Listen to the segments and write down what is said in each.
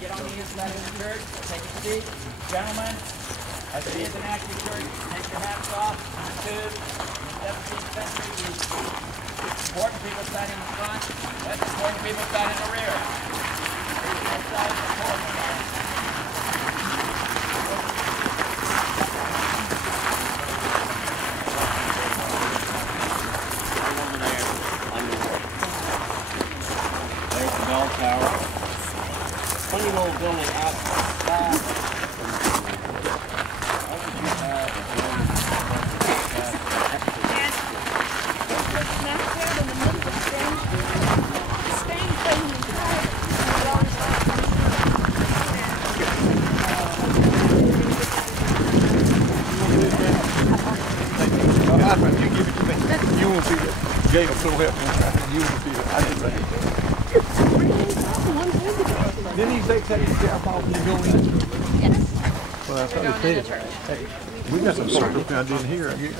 get on the inside of the church, take a seat. Gentlemen, as it is an active church, take your hats off. In the 17th century, the important people sat in the front, less important people sat in the rear. Here's the inside of the pulpit. Tower. Funny little building outside. You won't see it. Jay will so help me. You won't see it. I didn't say it. Didn't he say I thought you go in? Yes. Well, I thought he said. Hey, we got some circles I didn't hear, I guess.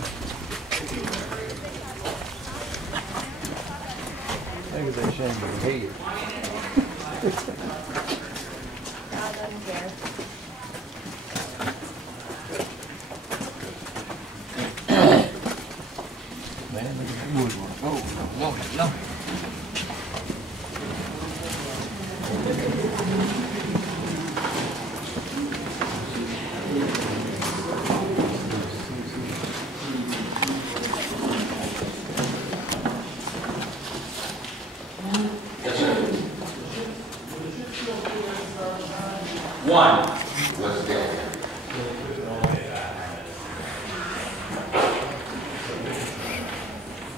I think it's a shame of the head. Man, look at that woodwork. Oh, Lord, no. One was built.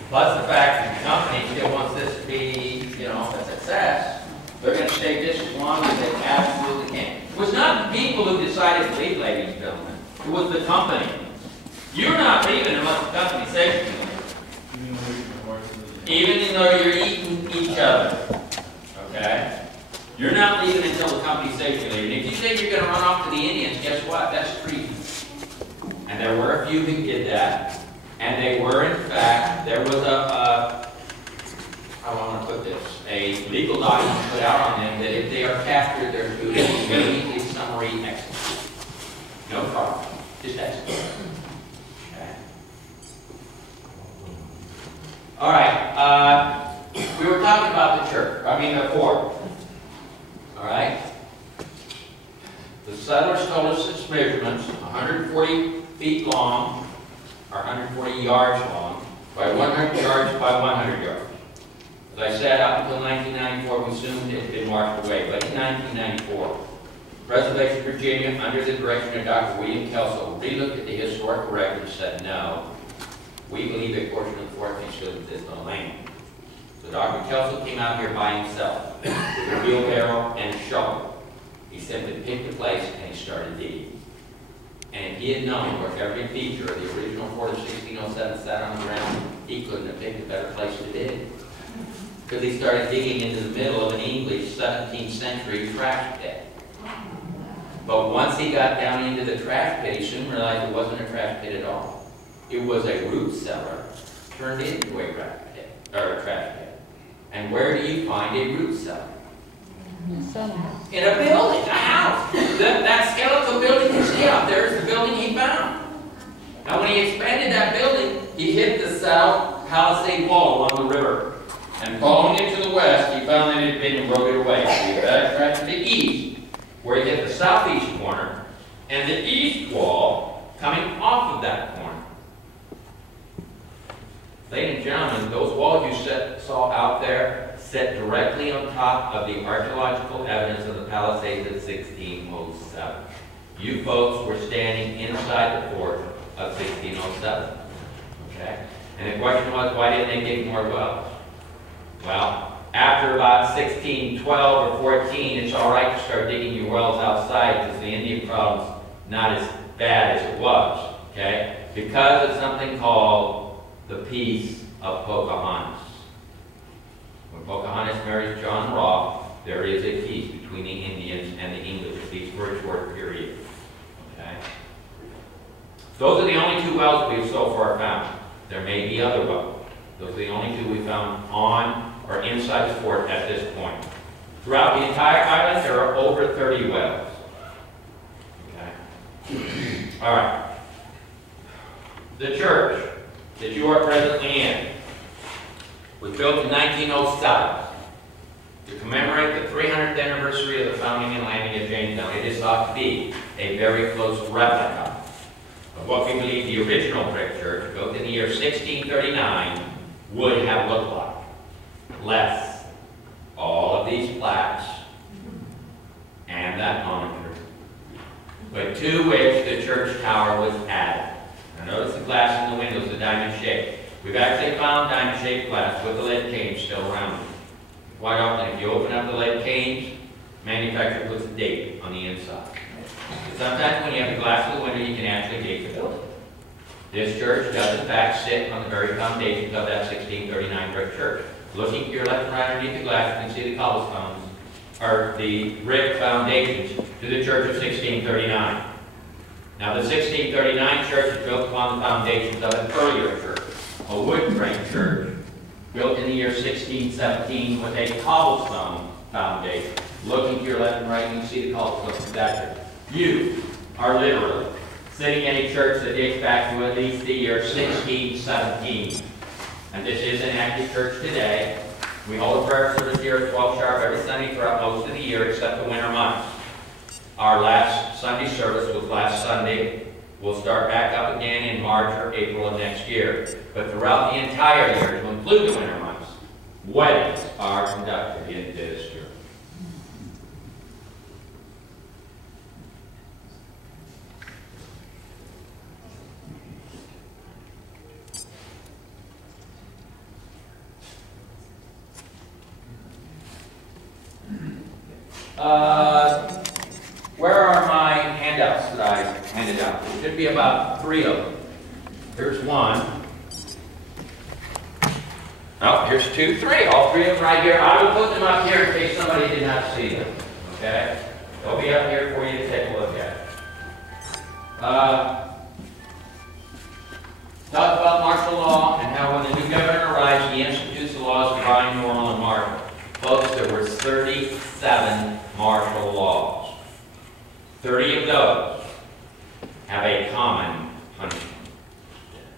Plus the fact that the company still wants this to be, a success, they're going to stay just as long as they absolutely can. It was not the people who decided to leave, ladies and gentlemen. It was the company. You're not leaving unless the company says you leave. Even though you're eating each other. Okay? You're not leaving until the company says you leave. And if you think you're going to run off to the Indians, guess what? That's treason. And there were a few who did that. And they were, in fact, there was how do I want to put this, a legal document put out on them that if they are captured, they're to immediately summary execution. No problem. Just execute. Okay. All right. We were talking about the church. The fort. All right. The settlers told us its measurements: 140 feet long, or 140 yards long, by 100 yards by 100 yards. As I said, up until 1994, we assumed it had been marked away. But in 1994, Preservation Virginia, under the direction of Dr. William Kelso, relooked at the historical record and said, no, we believe a portion of the fort may still exist on land. So Dr. Kelso came out here by himself with a wheelbarrow and a shovel. He simply picked a place and he started digging. And if he had known where every feature of the original fort of 1607 sat on the ground, he couldn't have picked a better place to dig. Because he started digging into the middle of an English 17th century trash pit. But once he got down into the trash pit, he soon realized it wasn't a trash pit at all. It was a root cellar turned into a trash pit, or a trash pit. And where do you find a root cellar? In a building, a house. That skeletal building you see out there is the building he found. Now when he expanded that building, he hit the south palisade wall along the river. And following it to the west, he found that it had been eroded away. So he backtracked to the east, where he hit the southeast corner, and the east wall coming off of that corner. Ladies and gentlemen, those walls you saw out there sit directly on top of the archaeological evidence of the Palisades of 1607. You folks were standing inside the fort of 1607. Okay? And the question was, why didn't they dig more wells? Well, after about 1612 or 14, it's all right to start digging your wells outside because the Indian problem's not as bad as it was. Okay? Because of something called the Peace of Pocahontas. When Pocahontas marries John Rolfe, there is a peace between the Indians and the English, at least for a short period. Okay? Those are the only two wells we have so far found. There may be other wells. Those are the only two we found on or inside the fort at this point. Throughout the entire island, there are over 30 wells. Okay? All right. The church that you are presently in was built in 1907 to commemorate the 300th anniversary of the founding and landing of Jamestown. It is thought to be a very close replica of what we believe the original brick church, built in the year 1639, would have looked like. Less all of these plaques and that monitor, but to which the church tower was added. Now notice the glass in the windows, the diamond shape. We've actually found diamond-shaped glass with the lead canes still around it. Quite often, if you open up the lead canes, manufacturer puts a date on the inside. But sometimes when you have the glass of the window, you can actually date the building. This church does in fact sit on the very foundations of that 1639 brick church. Looking to your left and right underneath the glass, you can see the cobblestones, or the brick foundations to the church of 1639. Now the 1639 church is built upon the foundations of an earlier church, a wood frame church, built in the year 1617 with a cobblestone foundation. Looking to your left and right, you can see the cobblestones of that church. You are literally sitting in a church that dates back to at least the year 1617. And this is an active church today. We hold a prayer service here at 12 sharp every Sunday throughout most of the year except the winter months. Our last Sunday service was last Sunday. We'll start back up again in March or April of next year. But throughout the entire year, to include the winter months, weddings are conducted in this church. Where are my handouts that I handed out? There should be about 3 of them. Here's one. Oh, here's 2, 3. All 3 of them right here. I will put them up here in case somebody did not see them. Okay? They'll be up here for you to take a look at. Talk about martial law and how when the new governor arrives, he institutes the laws of divine, moral, and martial. Folks, there were 37 martial laws. 30 of those have a common punishment.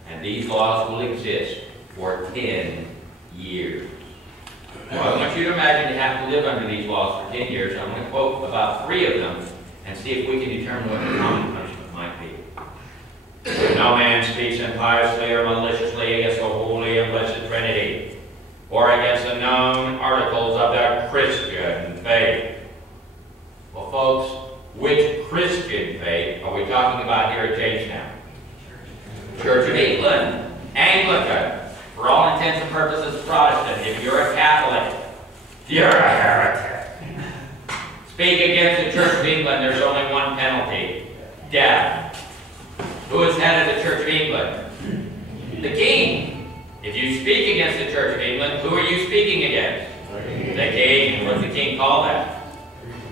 And these laws will exist for 10 years. Well, I want you to imagine you have to live under these laws for 10 years. I'm going to quote about 3 of them and see if we can determine what the common punishment might be. No man speaks impiously or maliciously against the holy and blessed Trinity, or against the known articles of the Christian faith. Well, folks, which Christian faith are we talking about here at Jamestown? Church of England, Anglican, for all intents and purposes Protestant. If you're a Catholic, you're a heretic. Speak against the Church of England, there's only one penalty: death. Who is head of the Church of England? The King. If you speak against the Church of England, who are you speaking against? The King. What's the King call that?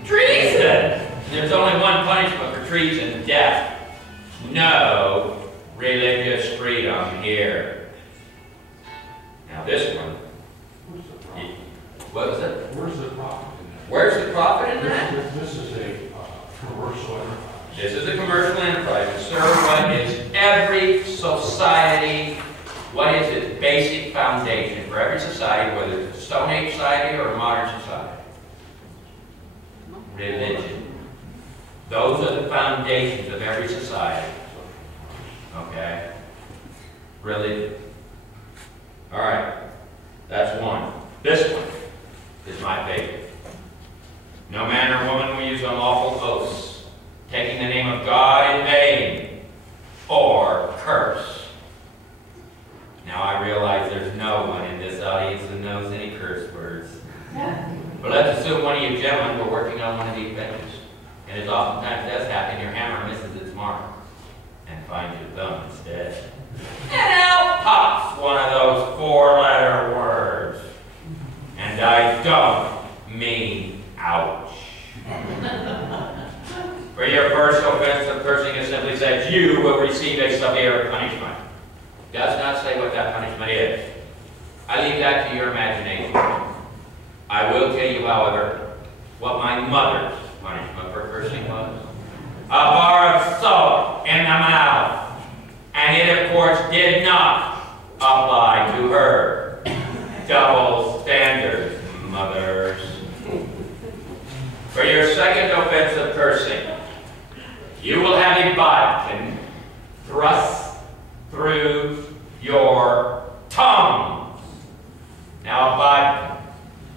Treason! There's only one punishment for treason: death. No religious freedom here. Now this one. What was it? Where's the profit in that? Where's the profit in that? This is a commercial enterprise. This is a commercial enterprise. To serve what is every society, what is its basic foundation for every society, whether it's a Stone Age society or a modern society? Religion. Those are the foundations of every society. Okay? Religion. All right. That's one. This one is my favorite. No man or woman will use unlawful oaths, taking the name of God in vain, or curse. Now I realize there's no one in this audience who knows any curse words. But let's assume one of you gentlemen were working on one of these benches. And as oftentimes does happen, your hammer misses its mark and finds your thumb instead. And out pops one of those 4-letter words. And I don't mean ouch. For your first offense of cursing, it simply says you will receive a severe punishment. It does not say what that punishment is. I leave that to your imagination. I will tell you, however, what my mother's punishment a bar of soap in the mouth. And it, of course, did not apply to her. Double standards, mothers. For your second offense of cursing, you will have a bodkin thrust through your tongue. Now, a bodkin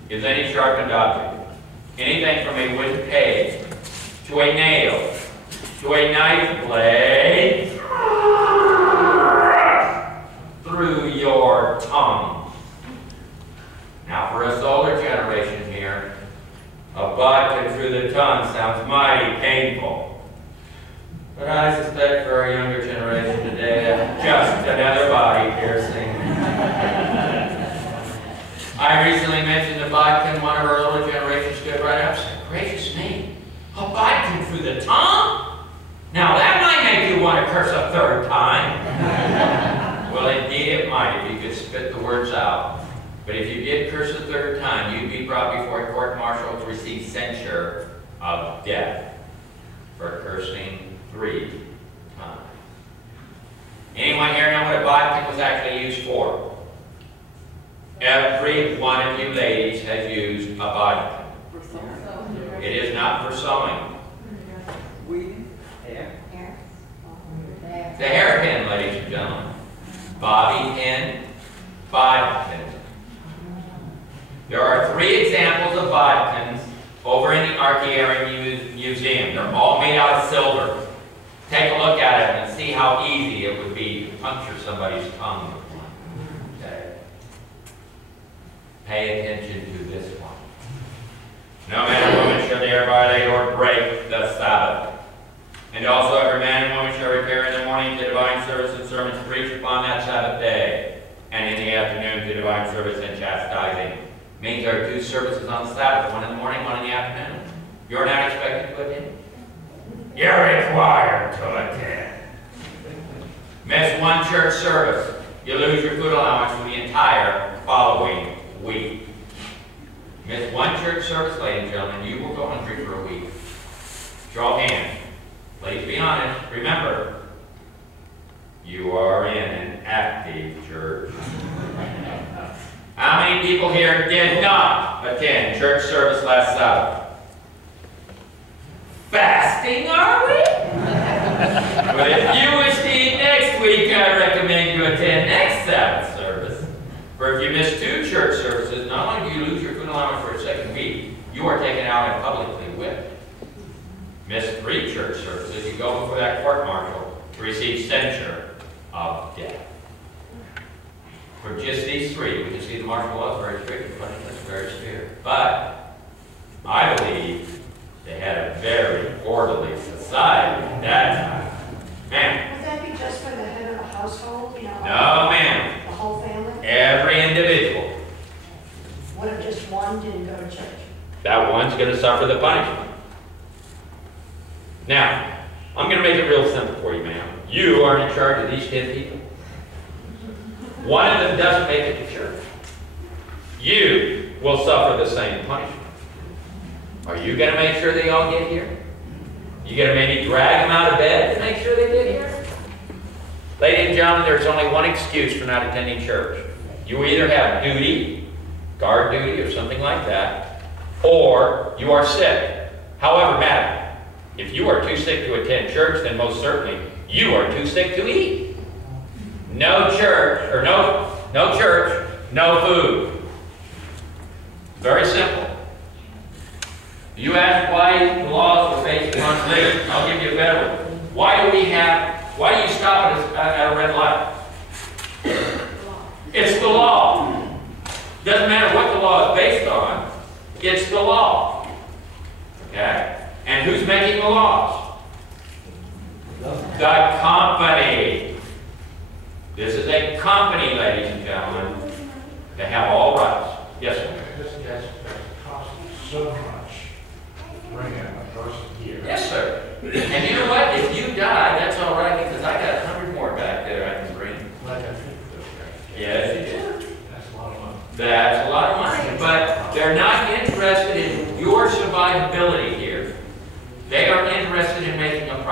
is any sharpened object. Anything from a wooden peg to a nail to a knife blade through your tongue. Now, for us older generation here, a bodkin through the tongue sounds mighty painful. But I suspect for our younger generation today, just another body piercing. I recently mentioned the bodkin. One of our older generation stood right up and said, "Gracious me, a bodkin through the tongue? Now that might make you want to curse a third time." Well, indeed it might if you could spit the words out. But if you did curse a third time, you'd be brought before a court-martial to receive censure of death for cursing 3 times. Anyone here know what a bodkin was actually used for? Every one of you ladies has used a bodkin. It is not for sewing. It's a hairpin, ladies and gentlemen. Bobby pin, bodkin. There are 3 examples of bodkins over in the Archaeary Museum. They're all made out of silver. Take a look at it and see how easy it would be to puncture somebody's tongue with one. Okay. Pay attention to this one. No man or woman shall dare violate or break the Sabbath. And also every man and woman shall repair in the morning to divine service and sermons preached upon that Sabbath day, and in the afternoon to divine service and chastising. Means there are 2 services on the Sabbath, one in the morning, one in the afternoon. You're not expected to attend. You're required to attend. Miss 1 church service, you lose your food allowance for the entire following week. Miss 1 church service, ladies and gentlemen, you will go hungry for a week. Show of hands. Please be honest. Remember, you are in an active church. How many people here did not attend church service last Sabbath? Fasting, are we? But if you wish to eat next week, I recommend you attend next Sabbath service. For if you miss 2 church services, not only do you lose your food allowance for a second week, you are taken out and publicly whipped. Miss 3 church services, you go before that court-martial to receive censure of death. For just these 3, we can see the martial law is very strict and punishment is very severe. But I believe they had a very orderly society at that time. Ma'am? Would that be just for the head of the household, you know? No, ma'am. The whole family? Every individual. What if just one didn't go to church? That one's going to suffer the punishment. Now, I'm going to make it real simple for you, ma'am. You are in charge of these 10 people. One of them doesn't make it to church. You will suffer the same punishment. Are you going to make sure they all get here? You going to maybe drag them out of bed to make sure they get here? Ladies and gentlemen, there's only one excuse for not attending church. You either have duty, guard duty or something like that, or you are sick. However, madam, if you are too sick to attend church, then most certainly you are too sick to eat. No church, or no church, no food. Very simple. You ask why the laws were based upon religion. I'll give you a better one. Why do you stop at a red light? It's the law. Doesn't matter what the law is based on, it's the law. Okay? And who's making the laws? The company. This is a company, ladies and gentlemen. They have all rights. Yes, sir. This costs so much to bring in a person here. Yes, sir. And you know what? If you die, that's all right because I got 100 more back there I can bring. Like I think this guy. Yes, you do. That's a lot of money. That's a lot of money. But they're not interested in your survivability here. They are interested in making a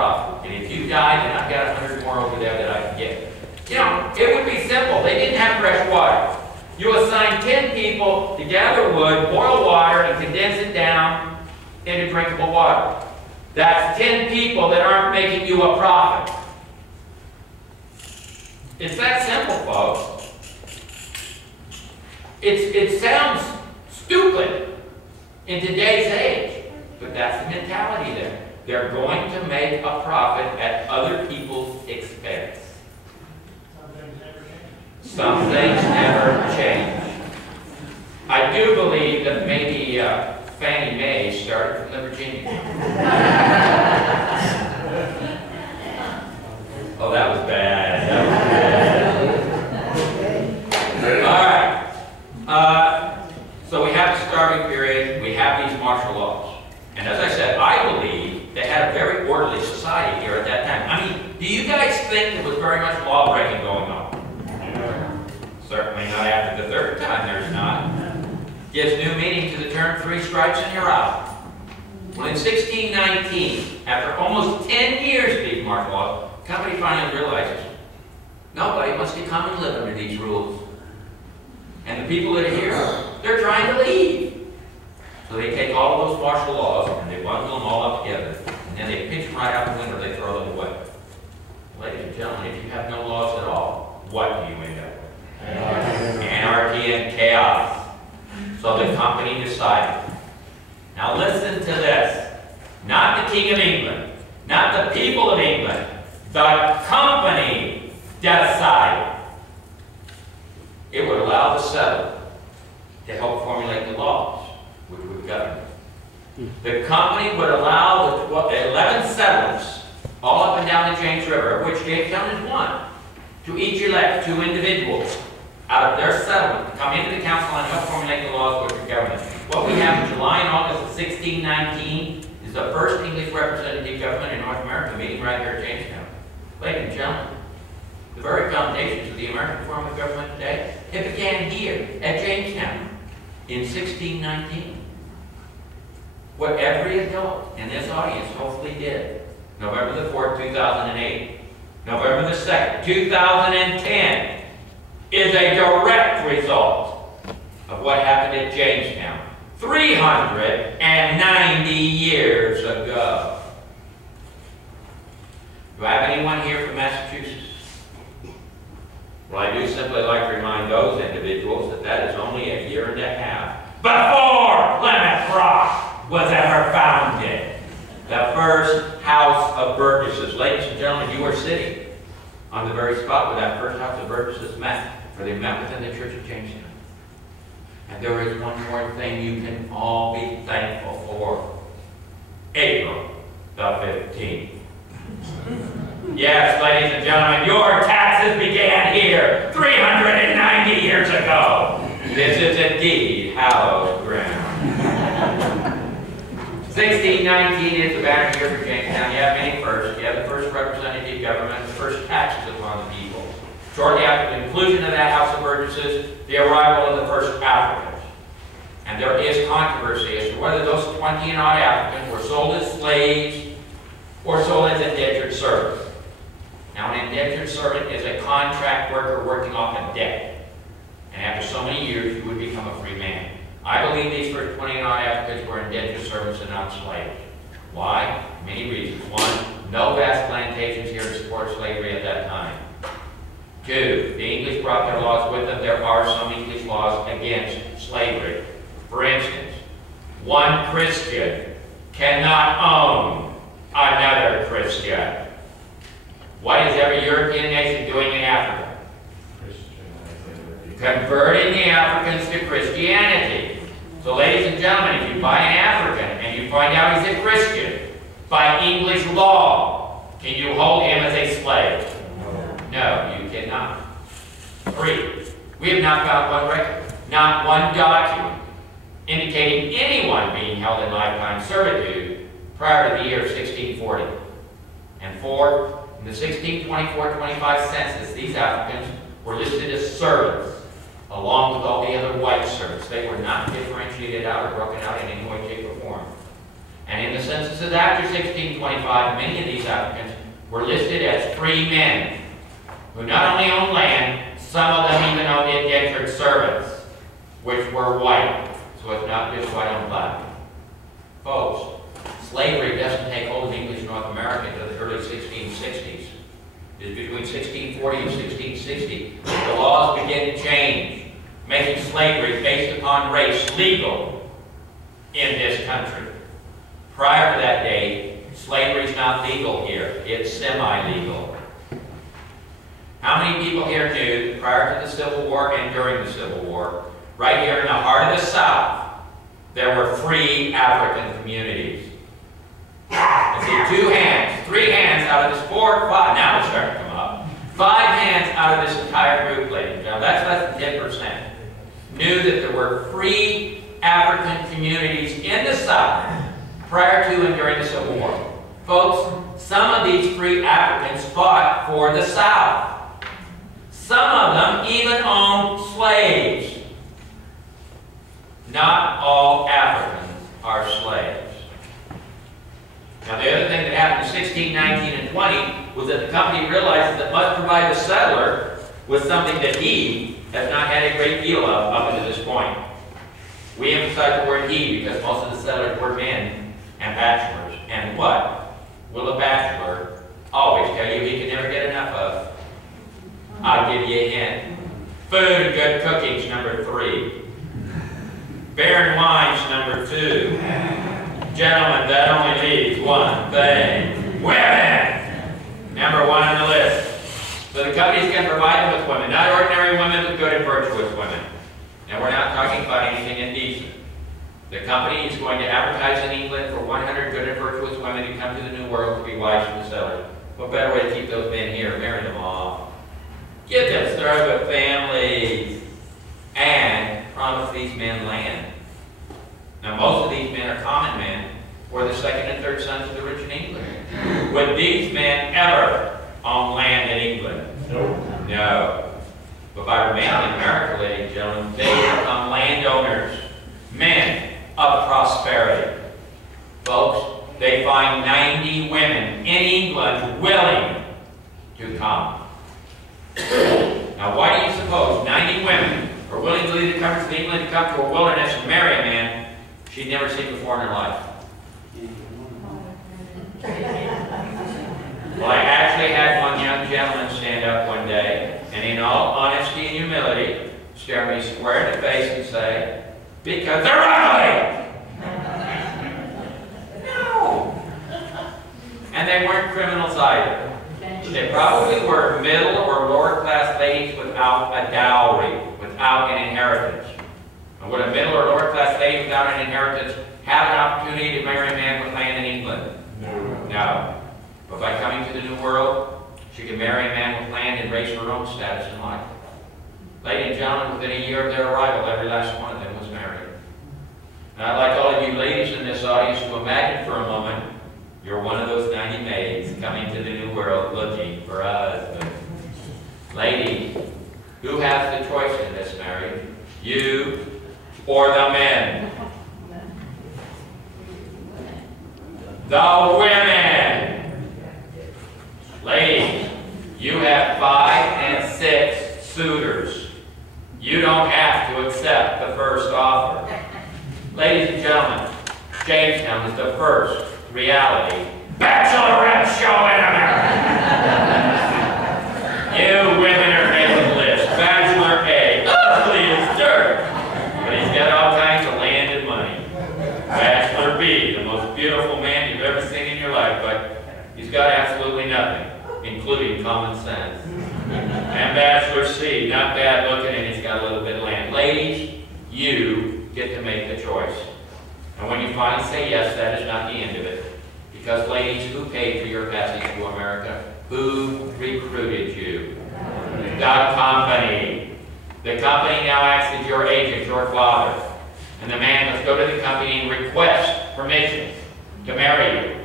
And if you die, then I've got 100 more over there that I can get. You know, it would be simple. They didn't have fresh water. You assign 10 people to gather wood, boil water, and condense it down into drinkable water. That's 10 people that aren't making you a profit. It's that simple, folks. It sounds stupid in today's age, but that's the mentality there. They're going to make a profit at other people's expense. Some things never change. I do believe that maybe Fannie Mae started from the Virginia. Oh, that was bad. That was bad. All right. So we have the starving period. We have these martial laws. And as I said, I believe they had a very orderly society here at that time. I mean, do you guys think there was very much law breaking going on? Certainly not after the third time, there's not. Gives new meaning to the term 3 strikes and you're out. Well, in 1619, after almost 10 years of these martial laws, the company finally realizes nobody wants to come and live under these rules. And the people that are here, they're trying to leave. So they take all of those martial laws and they bundle them all up together. And then they pitch them right out the window, they throw them away. Ladies and gentlemen, if you have no laws at all, what do you end up with? Anarchy and chaos. So the company decided. Now listen to this. Not the King of England, not the people of England. The company decided it would allow the settler to help formulate the laws which would govern it. The company would allow the 11 settlers all up and down the James River, of which Jamestown is one, to each elect 2 individuals out of their settlement to come into the council and help formulate the laws which would govern it. What we have in July and August of 1619 is the first English representative government in North America meeting right here at Jamestown. Ladies and gentlemen, the very foundations of the American form of government today, it began here at Jamestown in 1619. What every adult in this audience hopefully did, November the 4th, 2008, November the 2nd, 2010, is a direct result of what happened at Jamestown 390 years ago. Do I have anyone here from Massachusetts? Well, I do simply like to remind those individuals that that is only a year and a half before Plymouth Rock was ever founded. The first house of Burgesses. Ladies and gentlemen, you are sitting on the very spot where that first house of Burgesses met, for they met within the Church of Jamestown. And there is one more thing you can all be thankful for. April the 15th. Yes, ladies and gentlemen, your taxes began here 390 years ago. This is indeed hallowed ground. 1619 is the banner year for Jamestown. You have many firsts. You have the first representative government, the first taxes upon the people. Shortly after the inclusion of that House of Burgesses, the arrival of the first Africans. And there is controversy as to whether those 20 and odd Africans were sold as slaves or sold as indentured servants. Now, an indentured servant is a contract worker working off a debt. And after so many years, you would become a free man. I believe these first 20 and odd Africans were indentured servants and not slaves. Why? Many reasons. One, no vast plantations here to support slavery at that time. Two, the English brought their laws with them. There are some English laws against slavery. For instance, one Christian cannot own another Christian. What is every European nation doing in Africa? Converting the Africans to Christianity. So, ladies and gentlemen, if you buy an African and you find out he's a Christian, by English law, can you hold him as a slave? No, you cannot. Three, we have not found one record, not one document, indicating anyone being held in lifetime servitude prior to the year 1640. And four, in the 1624-25 census, these Africans were listed as servants, along with all the other white servants. They were not differentiated out or broken out in any way, shape, or form. And in the censuses after 1625, many of these Africans were listed as free men who not only owned land, some of them even owned indentured servants, which were white. So it's not just white on black. Folks, slavery doesn't take hold of English North America until the early 1660s. It's between 1640 and 1660. The laws begin to change, making slavery based upon race legal in this country. Prior to that date, slavery is not legal here. It's semi-legal. How many people here knew that prior to the Civil War and during the Civil War, right here in the heart of the South, there were free African communities? I see 2 hands, 3 hands out of this 4, 5, now it's starting to come up. 5 hands out of this entire group, ladies and gentlemen. That's less than 10%. Knew that there were free African communities in the South prior to and during the Civil War. Folks, some of these free Africans fought for the South. Some of them even owned slaves. Not all Africans are slaves. Now, the other thing that happened in 16, 19, and 20 was that the company realized that it must provide the settler with something that he has not had a great deal of up to this point. We emphasize the word he because most of the settlers were men and bachelors. And what will a bachelor always tell you he can never get enough of? I'll give you a hint. Food and good cooking's number 3. Beer and wine's number 2. Gentlemen, that only leaves one thing. Women! Number 1 on the list. So the companies can provide them with women, not ordinary women, but good and virtuous women. Now we're not talking about anything indecent. The company is going to advertise in England for 100 good and virtuous women to come to the New World to be wives to the settlers. What better way to keep those men here? Marry them off. Get them started with families. And promise these men land. Now most of these men are common men, or the 2nd and 3rd sons of the rich in England. Would these men ever own land in England? No. No. But by remaining in America, ladies and gentlemen, they become landowners, men of prosperity. Folks, they find 90 women in England willing to come. Now, why do you suppose 90 women are willing to leave the country of England to come to a wilderness and marry a man she'd never seen before in her life? Well, I actually had one young gentleman stand up one day, and in all honesty and humility, stare me square in the face and say, "Because they're ugly!" No! And they weren't criminals either. They probably were middle or lower class ladies without a dowry, without an inheritance. And would a middle or lower class lady without an inheritance have an opportunity to marry a man with land in England? No. No. But by coming to the New World, she can marry a man with land and raise her own status in life. Ladies and gentlemen, within a year of their arrival, every last one of them was married. And I'd like all of you ladies in this audience to imagine for a moment you're one of those 90 maids coming to the New World looking for a husband. Ladies, who has the choice in this marriage? You or the men? The women! Ladies, you have 5 and 6 suitors. You don't have to accept the first offer. Ladies and gentlemen, Jamestown is the first reality bachelorette show in America. You women are making the list. Bachelor A, ugly as dirt, but he's got all kinds of land and money. Bachelor B, the most beautiful man you've ever seen in your life, but he's got absolutely nothing, including common sense. And Bachelor C, not bad looking, and he's got a little bit of land. Ladies, you get to make the choice. And when you finally say yes, that is not the end of it. Because ladies, who paid for your passage to America? Who recruited you? The company. The company now acts as your agent, your father. And the man must go to the company and request permission to marry you.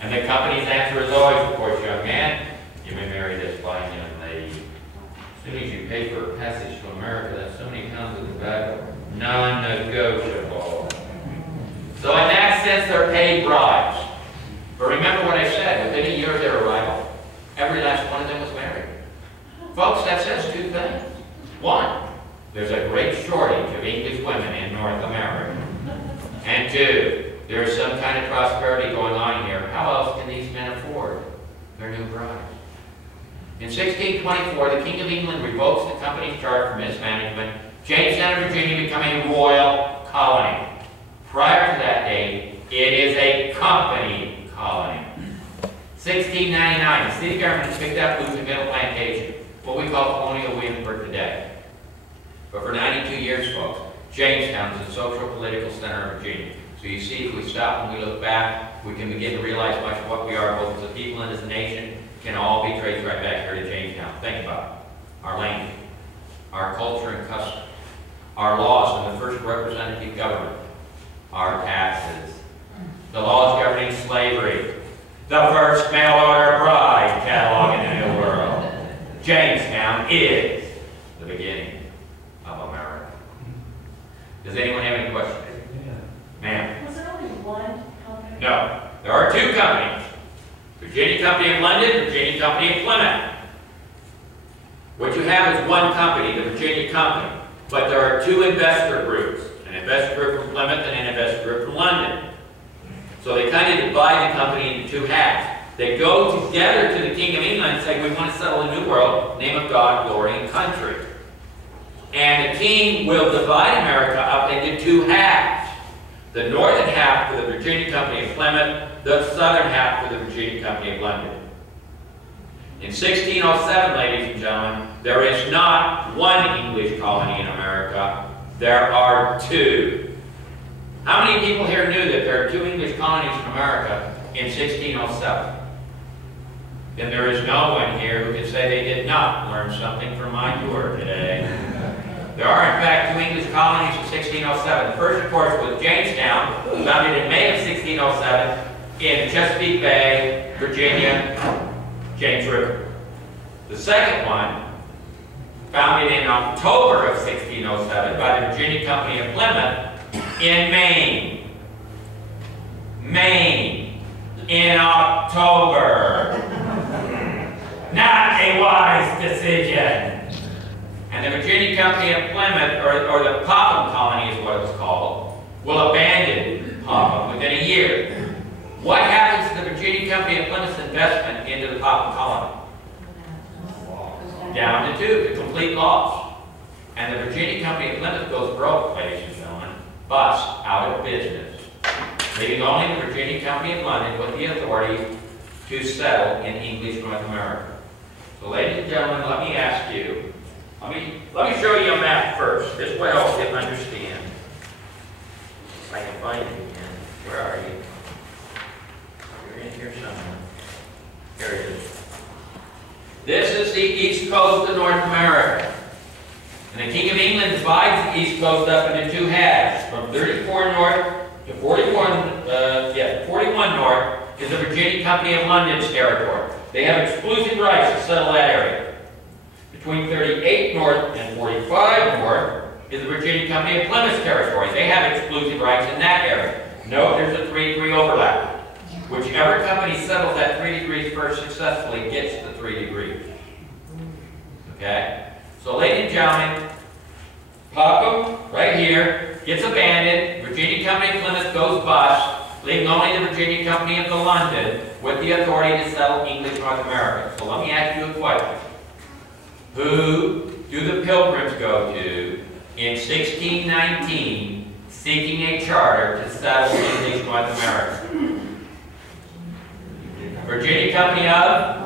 And the company's answer is always, of course, young man, you may marry this fine young lady. As soon as you pay for a passage to America, that's so many pounds of tobacco. Non-negotiable. So in that sense, they're paid bribes. But remember what I said, within a year of their arrival, new bride. In 1624, the King of England revokes the company's charter for mismanagement, Jamestown, Virginia becoming a royal colony. Prior to that date, it is a company colony. 1699, the city government picked up Luther Middle Plantation, what we call colonial Williamsburg today. But for 92 years, folks, Jamestown is the social political center of Virginia. So you see, if we stop and we look back, we can begin to realize much of what we are, both as a people and as a nation, can all be traced right back here to Jamestown. Think about it. Our language, our culture and customs, our laws and the first representative government, our taxes, the laws governing slavery, the first mail-order bride catalog in the New World. Jamestown is the beginning of America. Does anyone have any questions? Ma'am? Was there only one company? No. There are two companies. Virginia Company of London, Virginia Company of Plymouth. What you have is one company, the Virginia Company. But there are two investor groups. An investor group from Plymouth and an investor group from London. So they kind of divide the company into two halves. They go together to the King of England and say, we want to settle a new world, name of God, glory, and country. And the king will divide America up into two halves. The northern half for the Virginia Company of Plymouth, the southern half for the Virginia Company of London. In 1607, ladies and gentlemen, there is not one English colony in America. There are two. How many people here knew that there are two English colonies in America in 1607? And there is no one here who can say they did not learn something from my tour today. There are, in fact, two English colonies in 1607. The first, of course, was Jamestown, founded in May of 1607 in Chesapeake Bay, Virginia, James River. The second one, founded in October of 1607 by the Virginia Company of Plymouth in Maine. Maine in October. Not a wise decision. And the Virginia Company of Plymouth, or the Popham Colony is what it was called, will abandon Popham within a year. What happens to the Virginia Company of Plymouth's investment into the Popham Colony? Down to two, the complete loss. And the Virginia Company of Plymouth goes broke, ladies and gentlemen, bust, out of business, leaving only the Virginia Company of London with the authority to settle in English North America. So, ladies and gentlemen, let me ask you, let me show you a map first. This way I'll get understand. If I can find it again. Where are you? You're in here somewhere. Here it is. This is the east coast of North America. And the King of England divides the east coast up into two halves. From 34 north to 41 north is the Virginia Company of London's territory. They have exclusive rights to settle that area. Between 38 north and 45 north is the Virginia Company of Plymouth's territory. They have exclusive rights in that area. Note there's a 3-degree overlap. Whichever company settles that 3 degrees first successfully gets the 3 degrees. Okay? So, ladies and gentlemen, Popham, right here, gets abandoned. Virginia Company of Plymouth goes bust, leaving only the Virginia Company of London with the authority to settle English North America. So let me ask you a question. Who do the Pilgrims go to in 1619 seeking a charter to settle English North America? Virginia Company of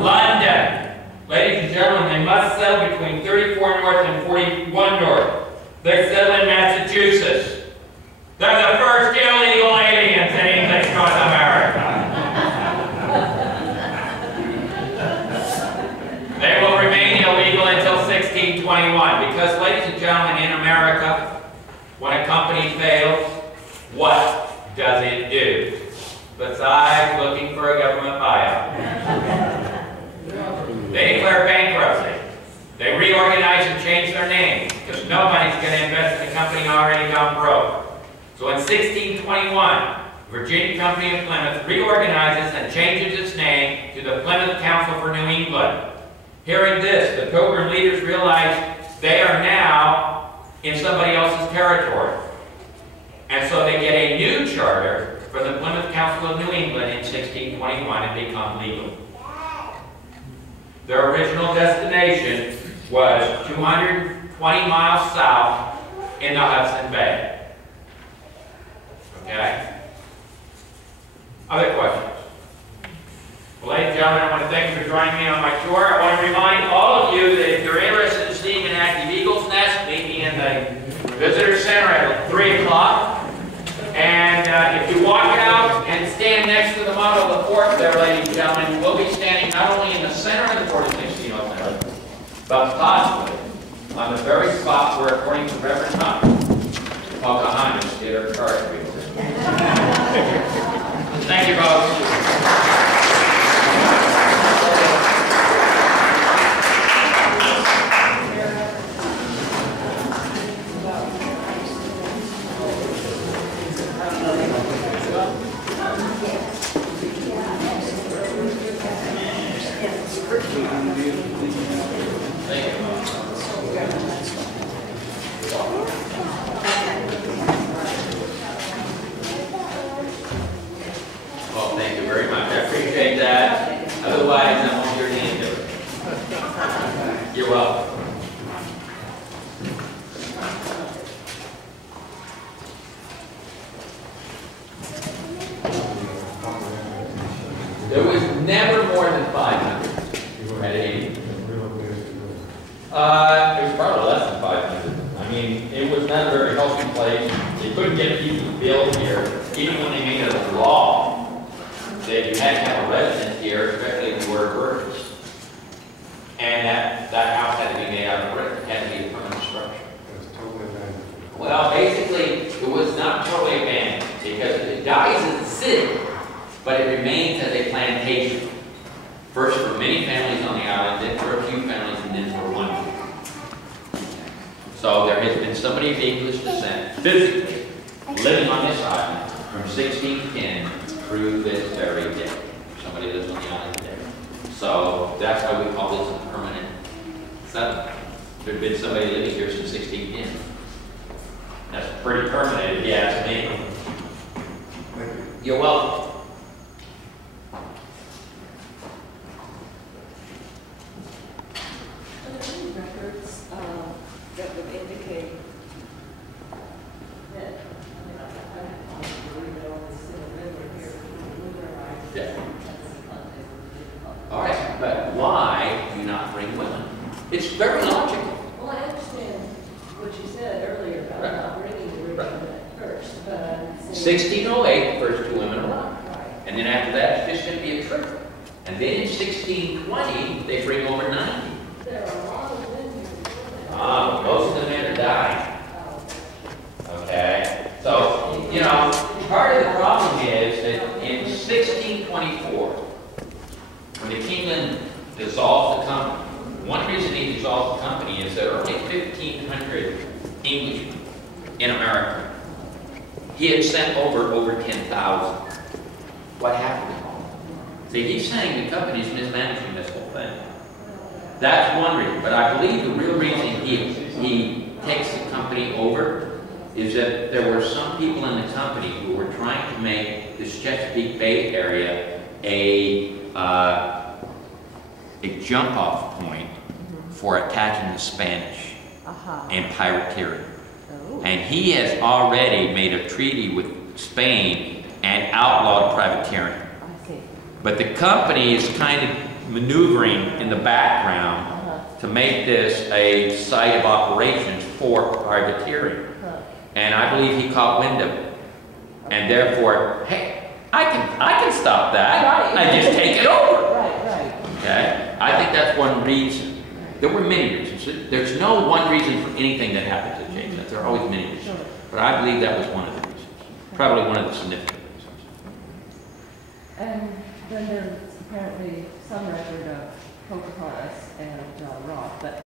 London. Ladies and gentlemen, they must settle between 34 north and 41 north. They settle in Massachusetts. They're the first illegal aliens in English North America. They will remain illegal until 1621 because, ladies and gentlemen, in America, when a company fails, what does it do? Besides looking for a government buyout. They declare bankruptcy. They reorganize and change their name because nobody's going to invest in a company already gone broke. So in 1621, Virginia Company of Plymouth reorganizes and changes its name to the Plymouth Council for New England. Hearing this, the Pilgrim leaders realize they are now in somebody else's territory. And so they get a new charter from the Plymouth Council of New England in 1621 and become legal. Their original destination was 220 miles south in the Hudson Bay. Okay? Other questions? Well, ladies and gentlemen, I want to thank you for joining me on my tour. I want to remind all of you that if you're interested in seeing an active eagle's nest, meet me in the visitor center at 3 o'clock. And if you walk out and stand next to the model of the fort there, ladies and gentlemen, we'll be standing not only in the center of the 46 Hotel, but possibly on the very spot where, according to Reverend Hunt, Pocahontas did her card reading. Thank you, folks. Well, thank you very much. I appreciate that. Otherwise, I won't hear any of it. You're welcome. There was never more than 500 at 80. It was probably less than 500. I mean, it was not a very healthy place. They couldn't get people to build here, even when they made it a law that you had to have a residence here, especially if you were a worker. And that house had to be made out of brick. It had to be a permanent structure. It was totally abandoned. Well, basically, it was not totally abandoned because it dies as a city, but it remains as a plantation. First for many families on the island, then for a few families, and then for one. So there has been somebody of English descent physically living on this island from 1610 through this very day. Somebody lives on the island today. So that's why we call this a permanent settlement. There's been somebody living here since 1610. That's pretty permanent, if you ask me. You're welcome. Are there any records that would indicate that, I believe that only still river here, Yeah. All right, but why do you not bring women? It's very logical. Well, I understand what you said earlier about not bringing the river at first, but I'm saying. 1608, the first 2 women arrived. Right. And then after that, it's just going to be a trickle. And then in 1620, they bring over 90. There are a lot of women here. Most of the men are dying. Okay? So, you know, part of the problem is that in 1624, when the kingdom dissolved the company, one reason he dissolved the company is there are only 1,500 Englishmen in America. He had sent over 10,000. What happened to them? See, he's saying the company's mismanaging this whole thing. That's one reason, but I believe the real reason he takes the company over is that there were some people in the company who were trying to make this Chesapeake Bay area a jump-off point for attacking the Spanish and pirateering. And he has already made a treaty with Spain and outlawed privateering. I see. But the company is kind of maneuvering in the background to make this a site of operations for privateering. And I believe he caught wind of it. And therefore, hey, I can stop that. I just take it over. Right. Okay? I think that's one reason. There were many reasons. There's no one reason for anything that happens at Jamestown. There are always many reasons. But I believe that was one of the reasons. Probably one of the significant reasons. And then there's apparently some record of Pocahontas and Roth, but